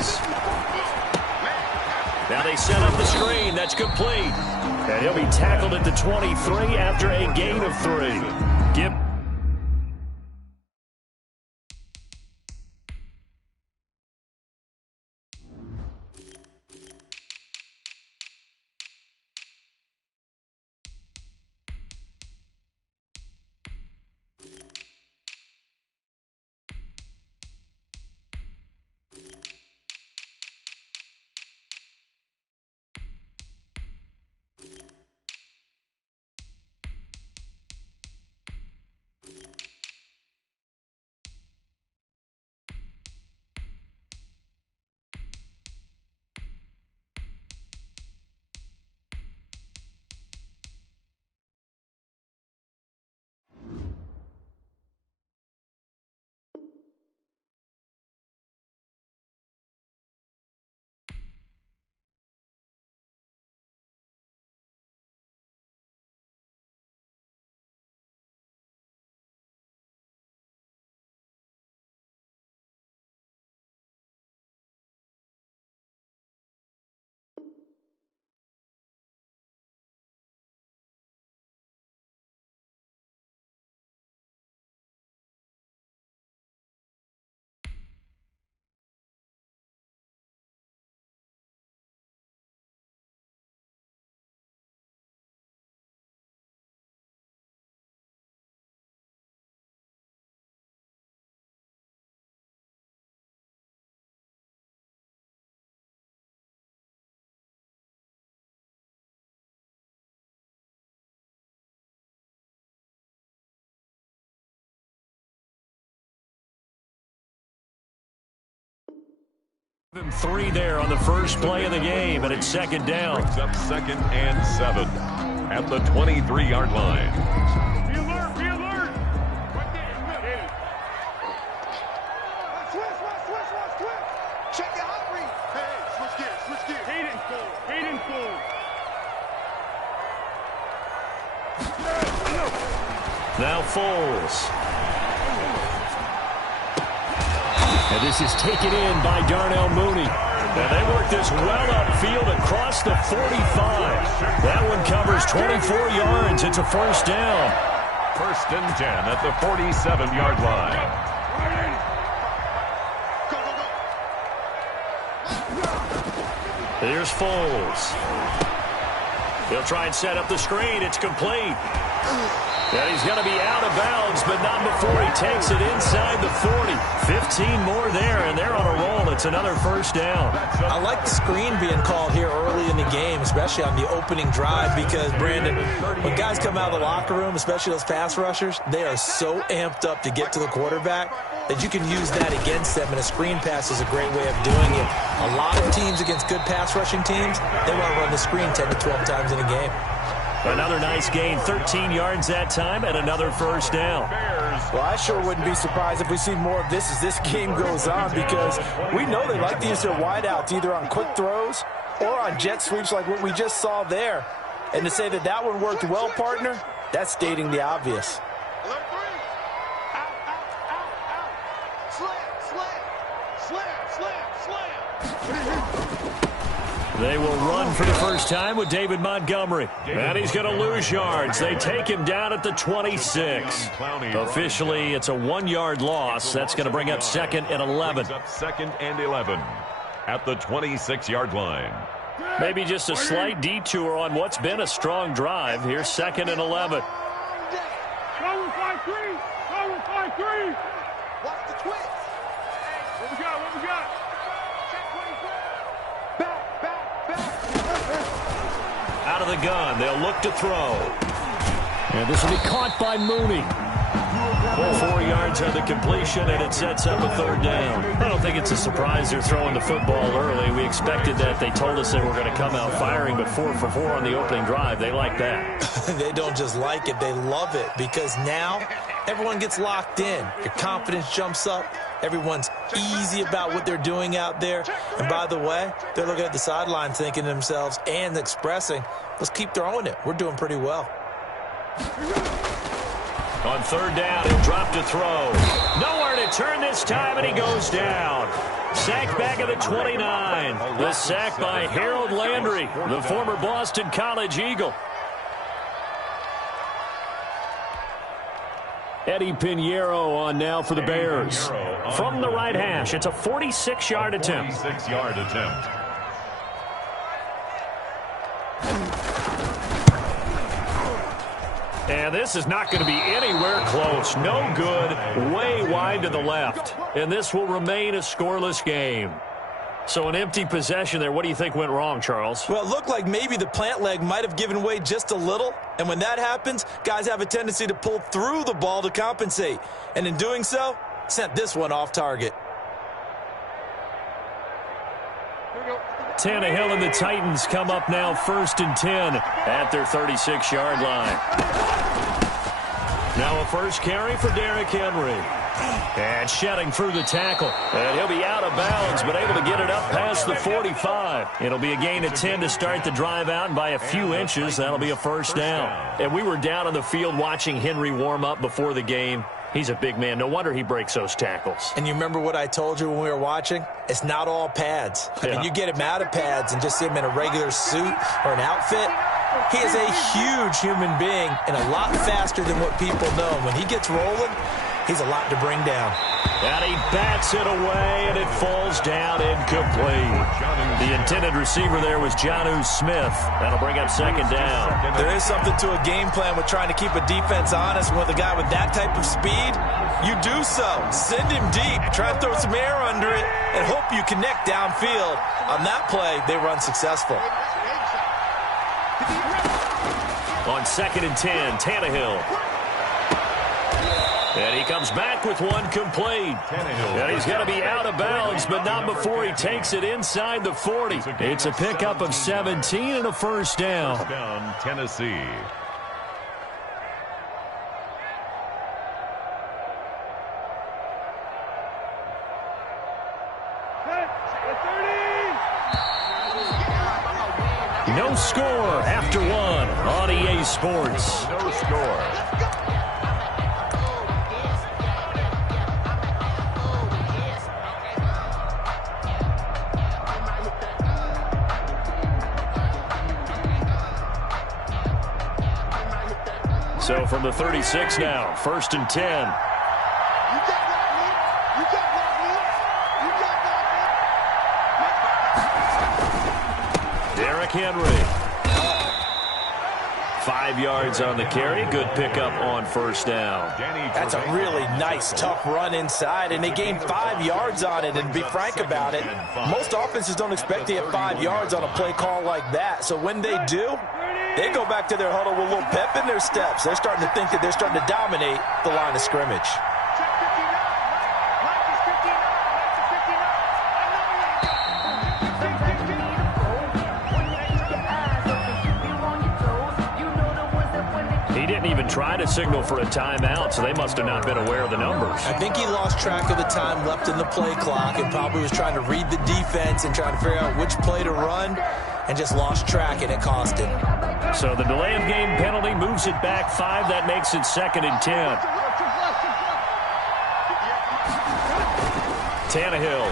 Falls. Now they set up the screen. That's complete. And he'll be tackled at the 23 after a gain of 3. Give. Three there on the first play of the game, and it's second down. Brings up 2nd and 7 at the 23-yard line. Be alert, be alert. Switch. Check the hot read. Hey, switch gears. Hayden full. Now Foles. And this is taken in by Darnell Mooney. And they work this well upfield across the 45. That one covers 24 yards. It's a first down. 1st and 10 at the 47-yard line. Here's Foles. He'll try and set up the screen. It's complete. And he's going to be out of bounds, but not before he takes it inside the 40. 15 more there, and they're on a roll. It's another first down. I like the screen being called here early in the game, especially on the opening drive, because, Brandon, when guys come out of the locker room, especially those pass rushers, they are so amped up to get to the quarterback that you can use that against them, and a screen pass is a great way of doing it. A lot of teams against good pass rushing teams, they want to run the screen 10 to 12 times in a game. Another nice gain, 13 yards that time, and another first down. Well, I sure wouldn't be surprised if we see more of this as this game goes on, because we know they like to use their wideouts either on quick throws or on jet sweeps like what we just saw there. And to say that that one worked well, partner, that's stating the obvious. Alert 3. Out. Slam. They will run for the first time with David Montgomery. And he's going to lose yards. They take him down at the 26. Officially, it's a 1-yard loss. That's going to bring up 2nd and 11. 2nd and 11 at the 26-yard line. Maybe just a slight detour on what's been a strong drive. Here's 2nd and 11. Cover 5-3. Watch the twist. What we got? Out of the gun, they'll look to throw. And this will be caught by Mooney. 4 yards on the completion, and it sets up a 3rd down. I don't think it's a surprise they're throwing the football early. We expected that. They told us they were going to come out firing, but 4 for 4 on the opening drive. They like that. They don't just like it, they love it, because now everyone gets locked in. Your confidence jumps up. Everyone's easy about what they're doing out there. And by the way, they're looking at the sideline thinking to themselves and expressing, let's keep throwing it. We're doing pretty well. On 3rd down, he'll drop to throw. Nowhere to turn this time, and he goes down. Sacked back at the 29. The sack by Harold Landry, the former Boston College Eagle. Eddie Pinheiro on now for the Bears. From the right hash, it's a 46-yard attempt. 46-yard attempt. And this is not going to be anywhere close. No good, way wide to the left. And this will remain a scoreless game. So an empty possession there. What do you think went wrong, Charles? Well, it looked like maybe the plant leg might have given way just a little. And when that happens, guys have a tendency to pull through the ball to compensate. And in doing so, sent this one off target. Tannehill and the Titans come up now 1st and 10 at their 36-yard line. Now a first carry for Derrick Henry. And shedding through the tackle. And he'll be out of bounds, but able to get it up past the 45. It'll be a gain of 10 to start the drive out, and by a few inches, that'll be a first down. And we were down on the field watching Henry warm up before the game. He's a big man. No wonder he breaks those tackles. And you remember what I told you when we were watching? It's not all pads. I mean, you get him out of pads and just see him in a regular suit or an outfit. He is a huge human being and a lot faster than what people know. When he gets rolling, he's a lot to bring down. And he bats it away, and it falls down incomplete. The intended receiver there was Jonnu Smith. That'll bring up 2nd down. There is something to a game plan with trying to keep a defense honest. With a guy with that type of speed, you do so. Send him deep. Try and throw some air under it and hope you connect downfield. On that play, they run successful. On 2nd and 10, Tannehill. And he comes back with one complete. And he's got to be out of bounds, but not before he takes it inside the 40. It's a pickup of 17 and a first down. Tennessee. No score after one on EA Sports. No score. So from the 36 now, 1st and 10. Derrick Henry. 5 yards on the carry. Good pickup on first down. That's a really nice, tough run inside, and they gained 5 yards on it. And to be frank about it, most offenses don't expect to get 5 yards on a play call like that. So when they do, they go back to their huddle with a little pep in their steps. They're starting to think that they're starting to dominate the line of scrimmage. He didn't even try to signal for a timeout, so they must have not been aware of the numbers. I think he lost track of the time left in the play clock and probably was trying to read the defense and trying to figure out which play to run and just lost track, and it cost him. So the delay of game penalty moves it back 5. That makes it 2nd and 10. Tannehill.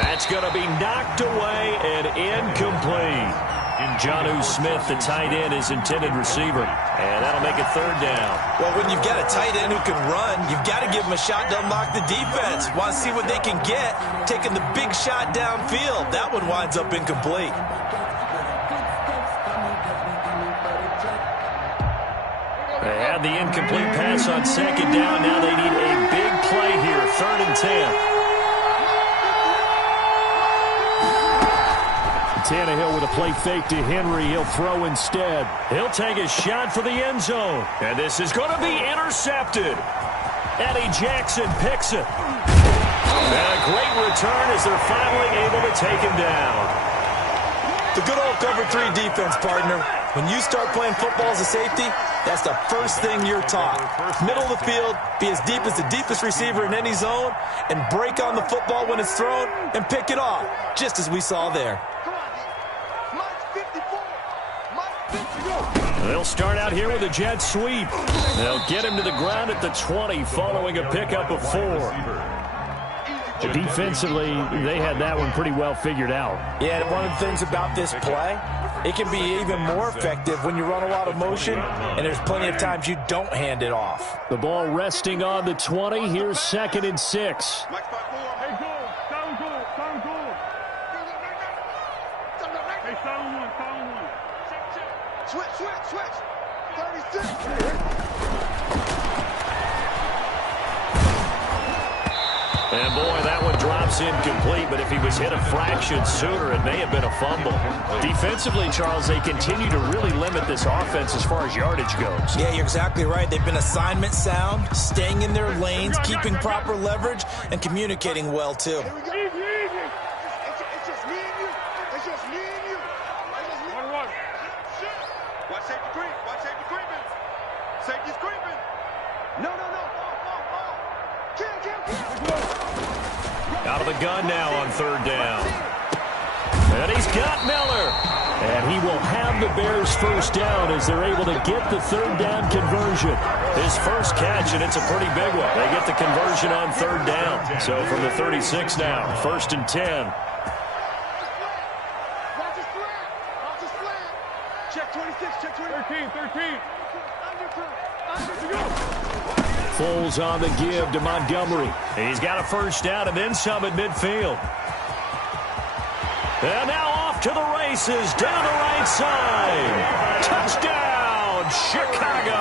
That's going to be knocked away and incomplete. Jonnu Smith, the tight end, is intended receiver. And that'll make it 3rd down. Well, when you've got a tight end who can run, you've got to give him a shot to unlock the defense. Want to see what they can get, taking the big shot downfield. That one winds up incomplete. They had the incomplete pass on 2nd down. Now they need a big play here, 3rd and 10. Tannehill with a play fake to Henry. He'll throw instead. He'll take a shot for the end zone. And this is going to be intercepted. Eddie Jackson picks it. And a great return as they're finally able to take him down. The good old cover 3 defense, partner. When you start playing football as a safety, that's the first thing you're taught. Middle of the field, be as deep as the deepest receiver in any zone, and break on the football when it's thrown and pick it off, just as we saw there. They'll start out here with a jet sweep. They'll get him to the ground at the 20 following a pickup of 4. Defensively, they had that one pretty well figured out. Yeah, and one of the things about this play, it can be even more effective when you run a lot of motion, and there's plenty of times you don't hand it off. The ball resting on the 20. Here's 2nd and 6. Hey, go. Sound good. Sound good. Hey, sound one. Sound one. Switch. 36. And, boy, that one drops incomplete, but if he was hit a fraction sooner, it may have been a fumble. Defensively, Charles, they continue to really limit this offense as far as yardage goes. Yeah, you're exactly right. They've been assignment sound, staying in their lanes, keeping proper leverage, and communicating well, too. It's just me and you. It's just me and you. One. Watch safety creep. Watch safety creeping. Safety's creeping. No. Kill. Out of the gun now on 3rd down. And he's got Miller. And he will have the Bears' first down as they're able to get the 3rd down conversion. His first catch, and it's a pretty big one. They get the conversion on 3rd down. So from the 36 now, 1st and 10. Watch his flat. Check 26. Check 13. Foles on the give to Montgomery. He's got a first down and then some at midfield. And now off to the races down the right side. Touchdown, Chicago.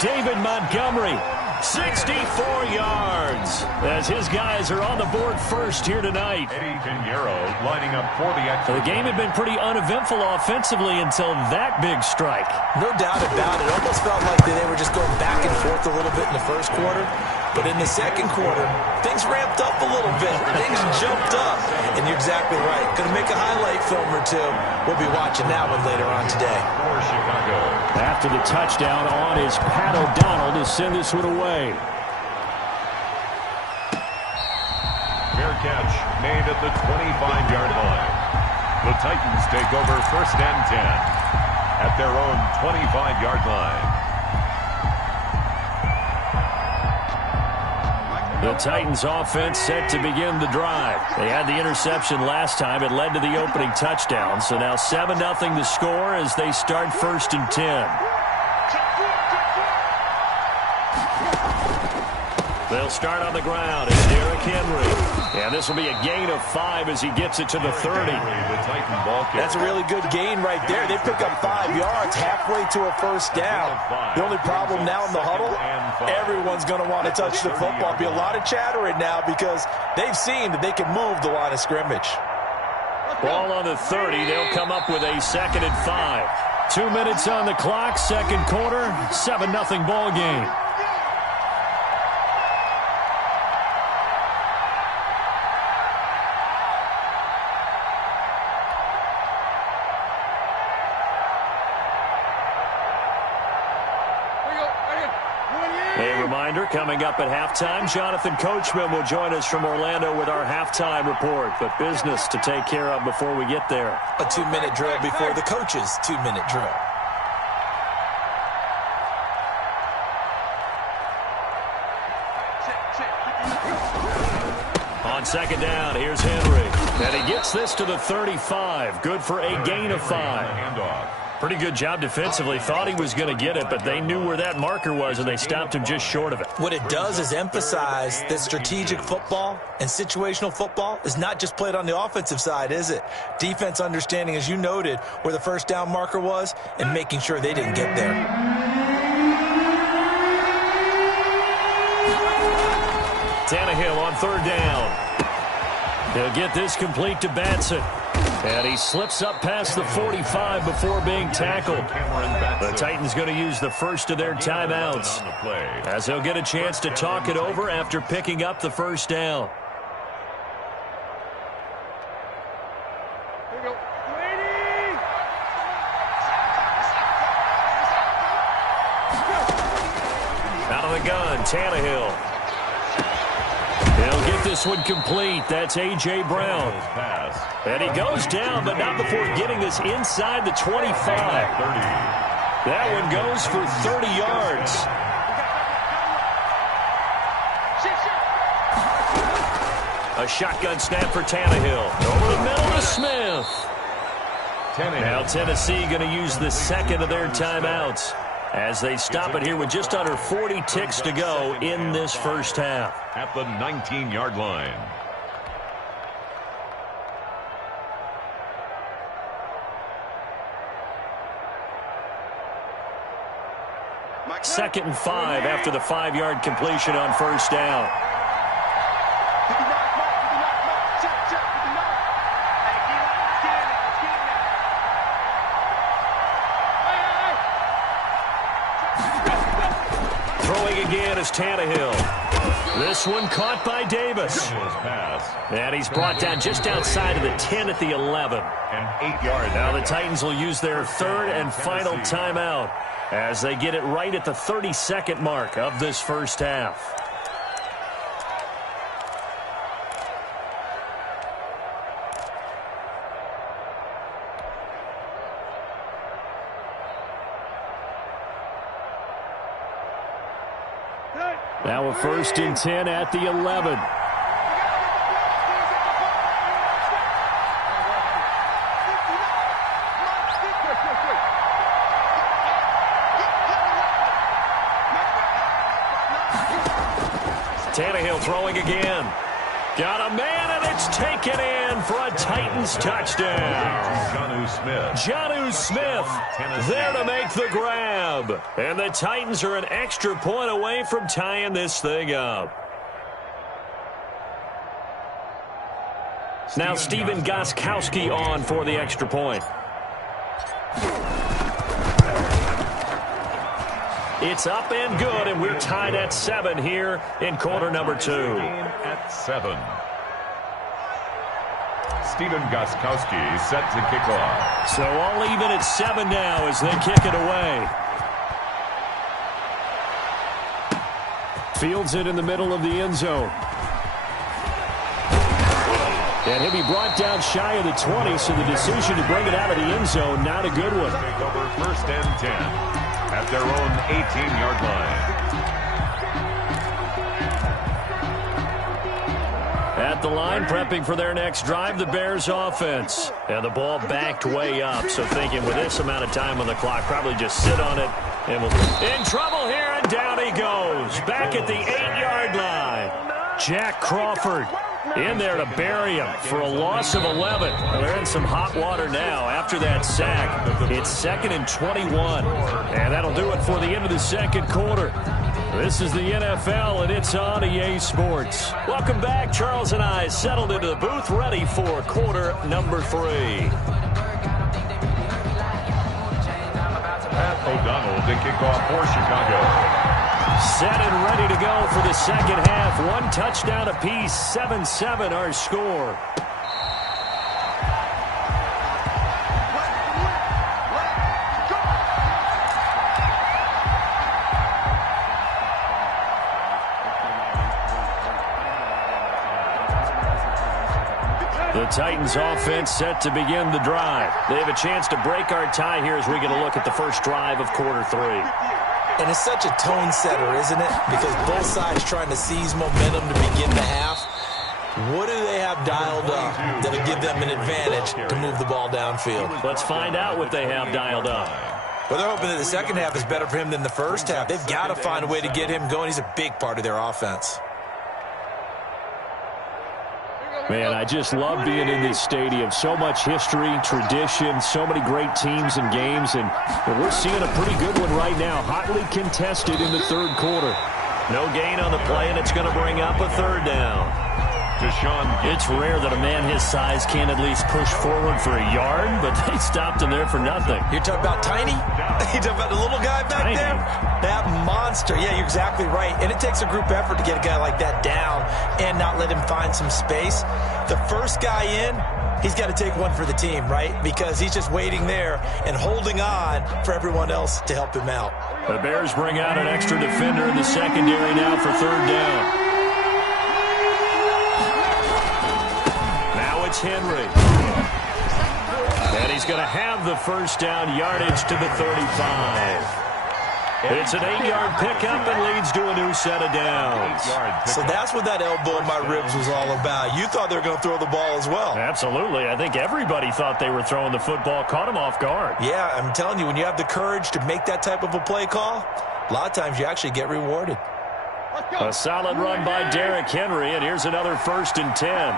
David Montgomery, 64 yards, as his guys are on the board first here tonight. Eddie Pinheiro lining up for the extra. The game had been pretty uneventful offensively until that big strike. No doubt about it. It almost felt like they were just going back and forth a little bit in the first quarter. But in the second quarter, things ramped up a little bit. Things jumped up. And you're exactly right. Going to make a highlight film or two. We'll be watching that one later on today. For Chicago. After the touchdown on is Pat O'Donnell to send this one away. Fair catch made at the 25-yard line. The Titans take over 1st and 10 at their own 25-yard line. The Titans offense set to begin the drive. They had the interception last time. It led to the opening touchdown. So now 7-0 the score as they start 1st and 10. They'll start on the ground. It's Derrick Henry. And this will be a gain of 5 as he gets it to the 30. That's a really good gain right there. They pick up 5 yards halfway to a first down. The only problem now in the huddle, everyone's going to want to touch the football. Be a lot of chattering now because they've seen that they can move the line of scrimmage. Ball on the 30. They'll come up with a 2nd and 5. 2 minutes on the clock, second quarter, 7-0 ball game. A reminder, coming up at halftime, Jonathan Coachman will join us from Orlando with our halftime report. But business to take care of before we get there. A 2-minute drill before the coach's 2-minute drill. On 2nd down, here's Henry. And he gets this to the 35. Good for a gain of 5. Handoff. Pretty good job defensively. Thought he was going to get it, but they knew where that marker was, and they stopped him just short of it. What it does is emphasize that strategic football and situational football is not just played on the offensive side, is it? Defense understanding, as you noted, where the first down marker was and making sure they didn't get there. Tannehill on 3rd down. He'll get this complete to Batson. And he slips up past the 45 before being tackled. The Titans going to use the first of their timeouts as they'll get a chance to talk it over after picking up the first down. Out of the gun, Tannehill. He'll get this one complete. That's A.J. Brown. And he goes down, but not before getting this inside the 25. That one goes for 30 yards. A shotgun snap for Tannehill. Over the middle to Smith. Now Tennessee going to use the second of their timeouts as they stop it here with just under 40 ticks to go in this first half. At the 19-yard line. Second and 5 after the 5-yard completion on first down. Throwing again is Tannehill. This one caught by Davis. And he's brought down just outside of the 10 at the 11. And 8 yards. Now the Titans will use their third and final timeout as they get it right at the 32nd mark of this first half. Now a 1st and 10 at the 11. Tannehill throwing again. Got a man, and it's taken in for a Titans touchdown. Jonnu Smith there to make the grab. And the Titans are an extra point away from tying this thing up. Now Stephen Gostkowski on for the extra point. It's up and good, and we're tied at 7 here in quarter number 2. At 7. Stephen Gostkowski set to kick off. So all even at 7 now as they kick it away. Fields it in the middle of the end zone. And he'll be brought down shy of the 20, so the decision to bring it out of the end zone, not a good one. Take over 1st and 10. At their own 18-yard line. At the line, prepping for their next drive, the Bears offense. And the ball backed way up, so thinking with this amount of time on the clock, probably just sit on it. And we'll in trouble here, and down he goes. Back at the 8-yard line. Jack Crawford in there to bury him for a loss of 11. Well, they're in some hot water now after that sack. It's 2nd and 21. And that'll do it for the end of the second quarter. This is the NFL, and it's on EA Sports. Welcome back. Charles and I settled into the booth, ready for quarter number 3. Pat O'Donnell to kick off for Chicago. Set and ready to go for the second half. 1 touchdown apiece, 7-7 our score. The Titans offense set to begin the drive. They have a chance to break our tie here as we get a look at the first drive of quarter 3. And it's such a tone setter, isn't it? Because both sides trying to seize momentum to begin the half. What do they have dialed up that'll give them an advantage to move the ball downfield? Let's find out what they have dialed up. Well, they're hoping that the second half is better for him than the first half. They've got to find a way to get him going. He's a big part of their offense. Man, I just love being in this stadium. So much history, tradition, so many great teams and games, and we're seeing a pretty good one right now. Hotly contested in the third quarter. No gain on the play, and it's going to bring up a 3rd down. It's rare that a man his size can't at least push forward for a yard, but they stopped him there for nothing. You're talking about Tiny? You're talking about the little guy back Tiny. there? That monster. Yeah, you're exactly right. And it takes a group effort to get a guy like that down and not let him find some space. The first guy in, he's got to take one for the team, right? Because he's just waiting there and holding on for everyone else to help him out. The Bears bring out an extra defender in the secondary now for 3rd down. Henry. And he's going to have the first down, yardage to the 35. It's an 8-yard pickup and leads to a new set of downs. So that's what that elbow in my ribs was all about. You thought they were going to throw the ball as well. Absolutely. I think everybody thought they were throwing the football, caught him off guard. Yeah, I'm telling you, when you have the courage to make that type of a play call, a lot of times you actually get rewarded. A solid run by Derrick Henry, and here's another 1st and 10.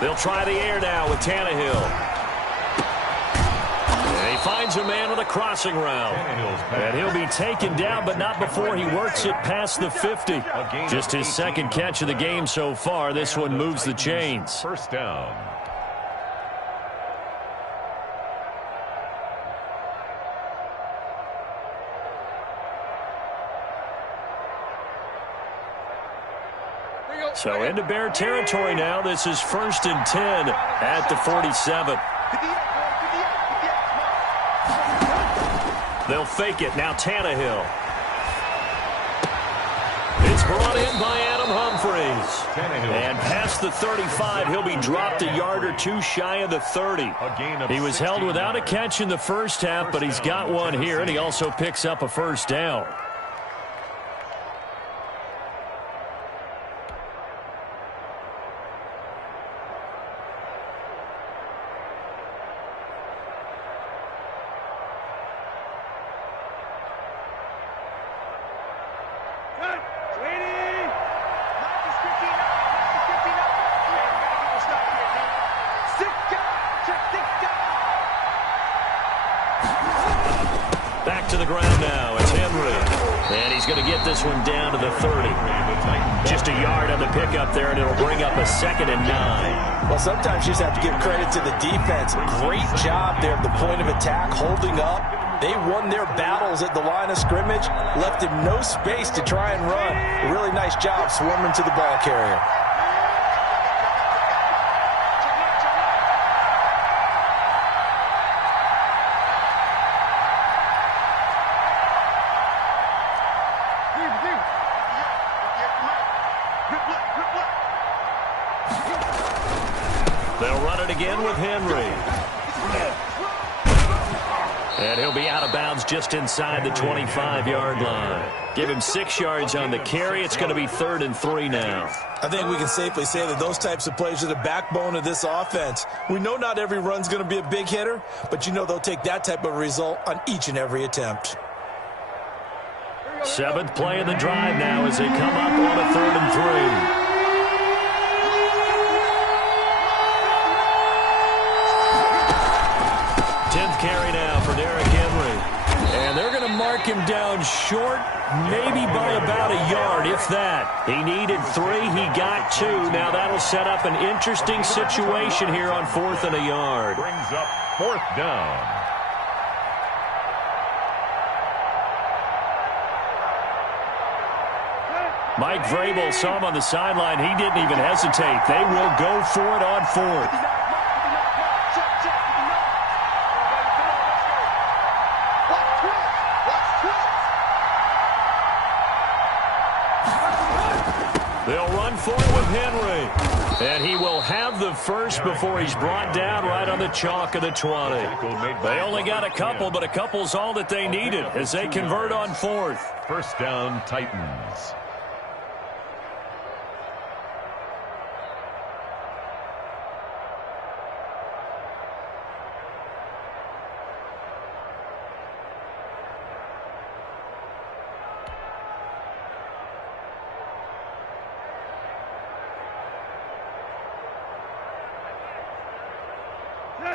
They'll try the air now with Tannehill. And he finds a man on the crossing route. And he'll be taken down, but not before he works it past the 50. Just his 2nd catch of the game so far. This one moves the chains. 1st down. So into Bear territory now. This is 1st and 10 at the 47. They'll fake it. Now Tannehill. It's brought in by Adam Humphries. And past the 35, he'll be dropped a yard or two shy of the 30. He was held without a catch in the first half, but he's got one here, and he also picks up a 1st down. Back to the ground now. It's Henry. And he's going to get this one down to the 30. Just a yard on the pickup there, and it'll bring up a 2nd and 9. Well, sometimes you just have to give credit to the defense. Great job there at the point of attack, holding up. They won their battles at the line of scrimmage, left him no space to try and run. A really nice job swarming to the ball carrier. They'll run it again with Henry. And he'll be out of bounds just inside the 25-yard line. Give him 6 yards on the carry. It's going to be 3rd and 3 now. I think we can safely say that those types of plays are the backbone of this offense. We know not every run's going to be a big hitter, but you know they'll take that type of result on each and every attempt. 7th play of the drive now as they come up on a 3rd and 3. 10th carry now for Derrick Henry. And they're going to mark him down short, maybe by about a yard, if that. He needed 3. He got 2. Now that'll set up an interesting situation here on 4th and a yard. Brings up 4th down. Mike Vrabel saw him on the sideline. He didn't even hesitate. They will go for it on 4th. They'll run for it with Henry. And he will have the first before he's brought down right on the chalk of the 20. They only got a couple, but a couple's all that they needed as they convert on 4th. 1st down, Titans.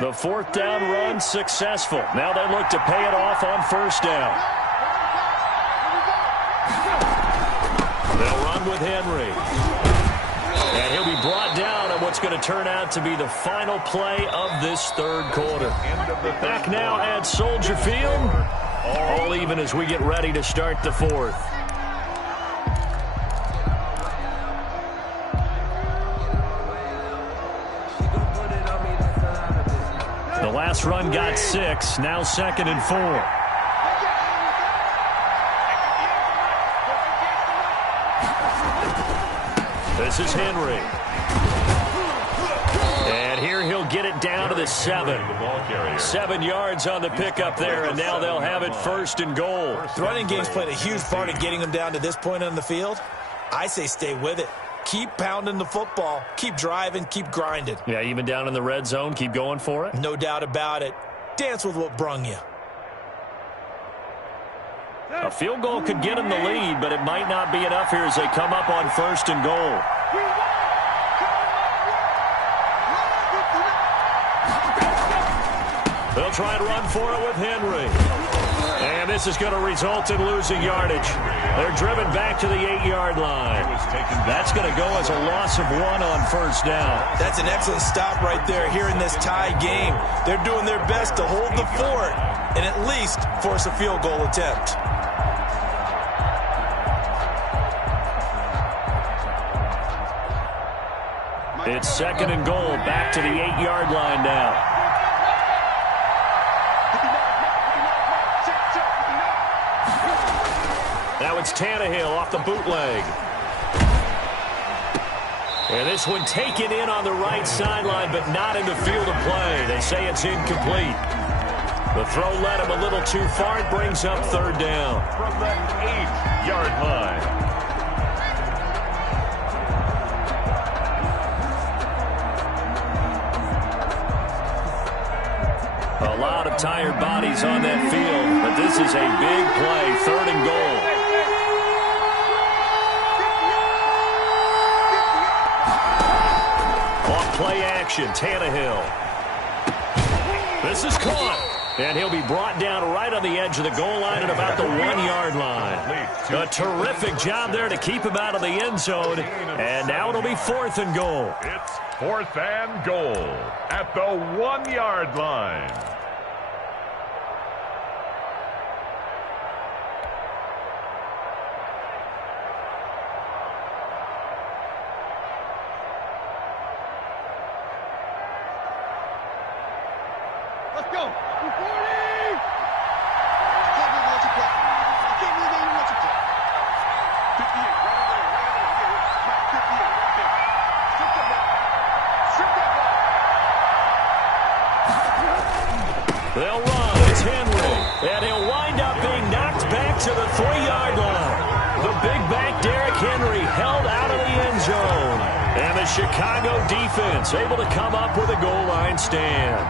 The 4th down run successful. Now they look to pay it off on 1st down. They'll run with Henry. And he'll be brought down on what's going to turn out to be the final play of this 3rd quarter. Back now at Soldier Field. All even as we get ready to start the 4th. The last run got 6, now 2nd and 4. This is Henry. And here he'll get it down to the the 7. 7 yards on the pickup there, and now they'll have it 1st and goal. The running game's played a huge part in getting them down to this point on the field. I say stay with it. Keep pounding the football. Keep driving. Keep grinding. Yeah, even down in the red zone, keep going for it. No doubt about it. Dance with what brung you. A field goal could get them the lead, but it might not be enough here as they come up on 1st and goal. They'll try and run for it with Henry. And this is going to result in losing yardage. They're driven back to the 8-yard line. That's going to go as a loss of 1 on 1st down. That's an excellent stop right there here in this tie game. They're doing their best to hold the fort and at least force a field goal attempt. It's 2nd and goal, back to the 8-yard line now. Now it's Tannehill off the bootleg. And this one taken in on the right sideline, but not in the field of play. They say it's incomplete. The throw led him a little too far. It brings up 3rd down. From the 8-yard line. A lot of tired bodies on that field, but this is a big play, 3rd and goal. Play action, Tannehill. This is caught, and he'll be brought down right on the edge of the goal line at about the 1-yard line. A terrific job there to keep him out of the end zone, and now it'll be 4th and goal. It's 4th and goal at the 1-yard line. They'll run. It's Henry. And he'll wind up being knocked back to the 3-yard line. The big back Derrick Henry held out of the end zone. And the Chicago defense able to come up with a goal line stand.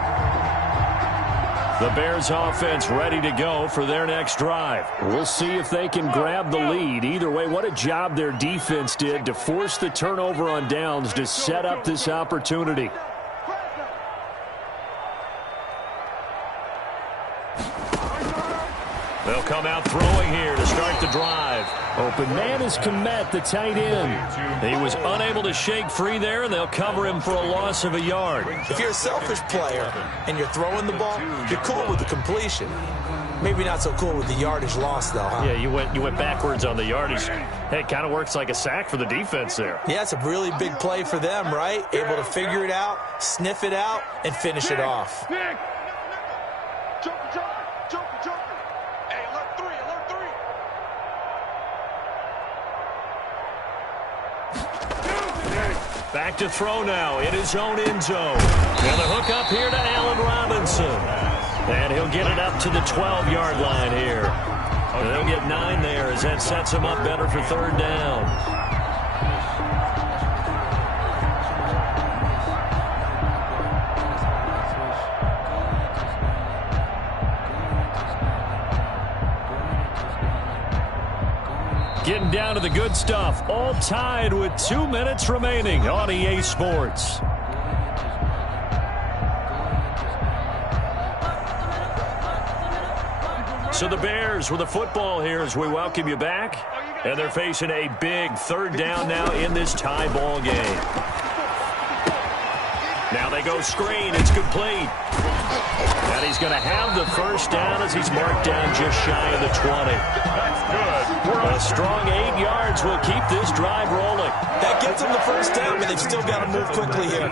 The Bears offense ready to go for their next drive. We'll see if they can grab the lead. Either way, what a job their defense did to force the turnover on downs to set up this opportunity. They'll come out throwing here to start the drive. Open man is Kmet, the tight end. He was unable to shake free there, and they'll cover him for a loss of a yard. If you're a selfish player and you're throwing the ball, you're cool with the completion. Maybe not so cool with the yardage loss, though, huh? Yeah, you went backwards on the yardage. Hey, it kind of works like a sack for the defense there. Yeah, it's a really big play for them, right? Able to figure it out, sniff it out, and finish it off. Back to throw now in his own end zone. And the hook up here to Allen Robinson. And he'll get it up to the 12-yard line here. And they'll get 9 there as that sets him up better for 3rd down. Getting down to the good stuff. All tied with 2 minutes remaining on EA Sports. So the Bears with the football here as we welcome you back. And they're facing a big 3rd down now in this tie ball game. Now they go screen. It's complete. And he's going to have the 1st down as he's marked down just shy of the 20. That's good. A strong 8 yards will keep this drive rolling. That gets them the 1st down, but they've still got to move quickly here.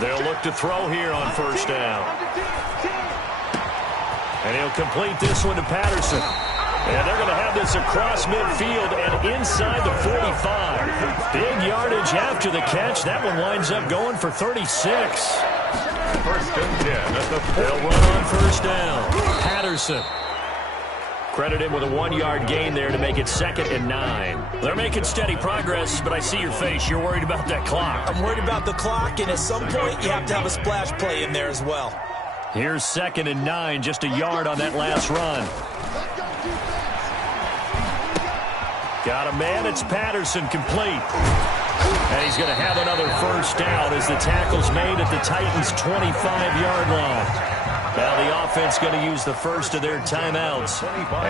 They'll look to throw here on 1st down. And he'll complete this one to Patterson. And they're going to have this across midfield and inside the 45. Big yardage after the catch. That one winds up going for 36. First and 10 at the 40. They'll run on first down. Patterson. Credit him with a 1-yard gain there to make it 2nd and 9. They're making steady progress, but I see your face. You're worried about that clock. I'm worried about the clock, and at some point you have to have a splash play in there as well. Here's 2nd and 9, just a yard on that last run. Got a man, it's Patterson, complete. And he's going to have another first down as the tackle's made at the Titans' 25-yard line. Now the offense going to use the first of their timeouts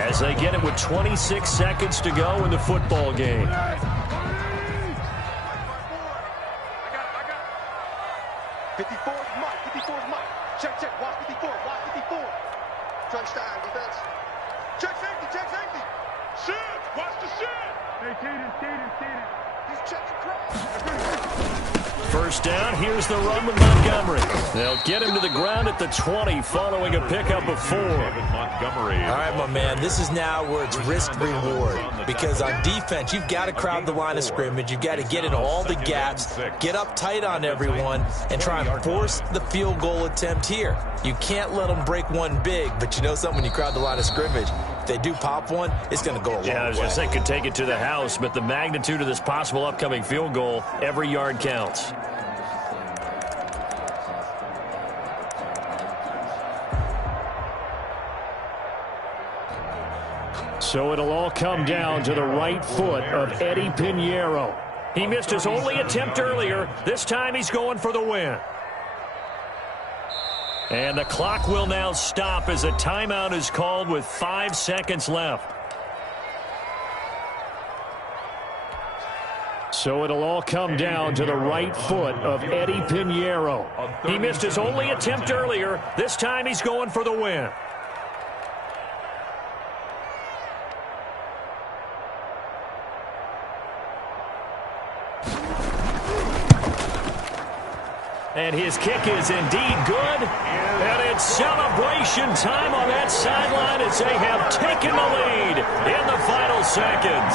as they get it with 26 seconds to go in the football game. I got it. 54 is Mike. 54 is Mike. Check. Watch 54. Watch 54. Touchdown defense. Check safety. Shit. Watch the shit. Hey, Keaton. He's checking cross. First down, here's the run with Montgomery. They'll get him to the ground at the 20 following a pickup of 4. Montgomery. All right, my man, this is now where it's risk-reward because on defense, you've got to crowd the line of scrimmage. You've got to get into all the gaps, get up tight on everyone, and try and force the field goal attempt here. You can't let them break one big, but you know something, when you crowd the line of scrimmage, if they do pop one, it's going to go a long way. Yeah, I was going to say could take it to the house, but the magnitude of this possible upcoming field goal, every yard counts. So it'll all come down to the right foot of Eddie Pinheiro. He missed his only attempt earlier. This time he's going for the win. And the clock will now stop as a timeout is called with 5 seconds left. So it'll all come down to the right foot of Eddie Pinheiro. He missed his only attempt earlier. This time he's going for the win. And his kick is indeed good. And it's celebration time on that sideline as they have taken the lead in the final seconds.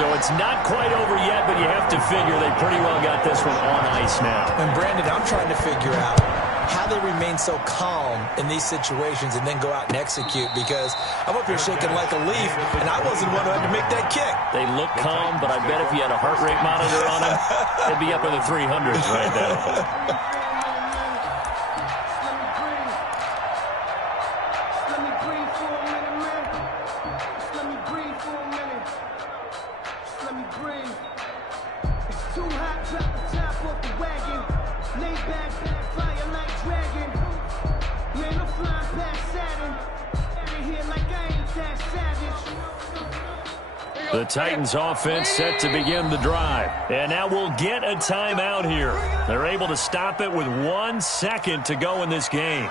So it's not quite over yet, but you have to figure they pretty well got this one on ice now. And Brandon, I'm trying to figure out how they remain so calm in these situations and then go out and execute, because I'm up here shaking like a leaf, and I wasn't the one who had to make that kick. They look calm, but I bet if you had a heart rate monitor on them, it'd be up in the 300s right now. The Titans offense set to begin the drive. And now we'll get a timeout here. They're able to stop it with 1 second to go in this game.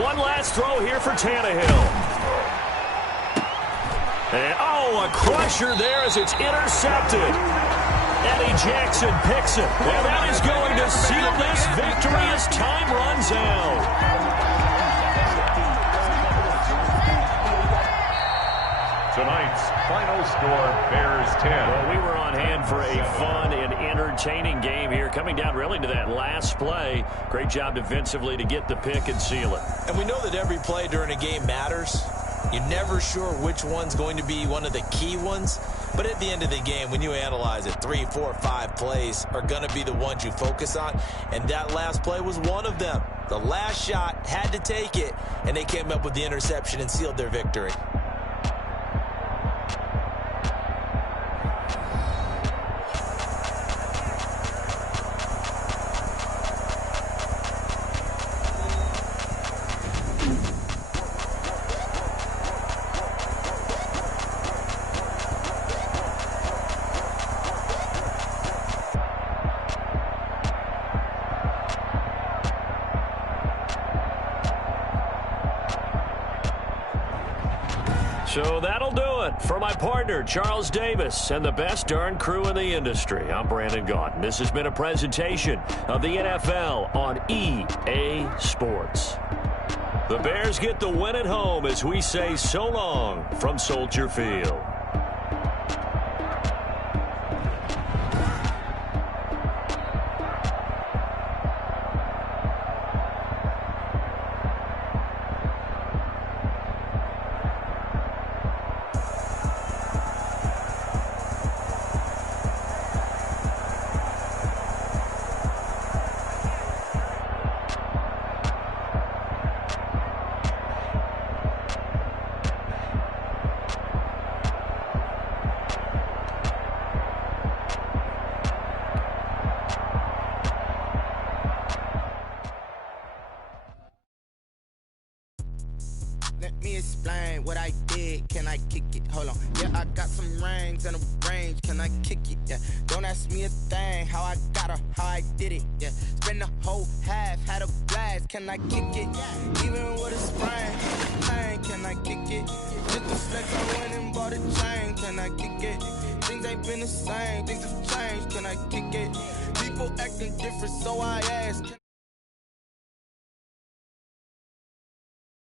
One last throw here for Tannehill. And, a crusher there as it's intercepted. Eddie Jackson picks it. And that is going to seal this victory as time runs out. Tonight's final score, Bears 10. Well, we were on hand for a fun and entertaining game here, coming down really to that last play. Great job defensively to get the pick and seal it. And we know that every play during a game matters. You're never sure which one's going to be one of the key ones. But at the end of the game, when you analyze it, 3, 4, 5 plays are going to be the ones you focus on. And that last play was one of them. The last shot had to take it, and they came up with the interception and sealed their victory. So that'll do it for my partner, Charles Davis, and the best darn crew in the industry. I'm Brandon Gaudin. This has been a presentation of the NFL on EA Sports. The Bears get the win at home as we say so long from Soldier Field. Let me explain what I did. Can I kick it? Hold on. Yeah, I got some rings and a range. Can I kick it? Yeah. Don't ask me a thing. How I got her, how I did it. Yeah. Spend the whole half, had a blast. Can I kick it? Even with a sprain. Can I kick it? Just the flex, I went and bought a chain. Can I kick it? Things ain't been the same. Things have changed. Can I kick it? People acting different, so I ask.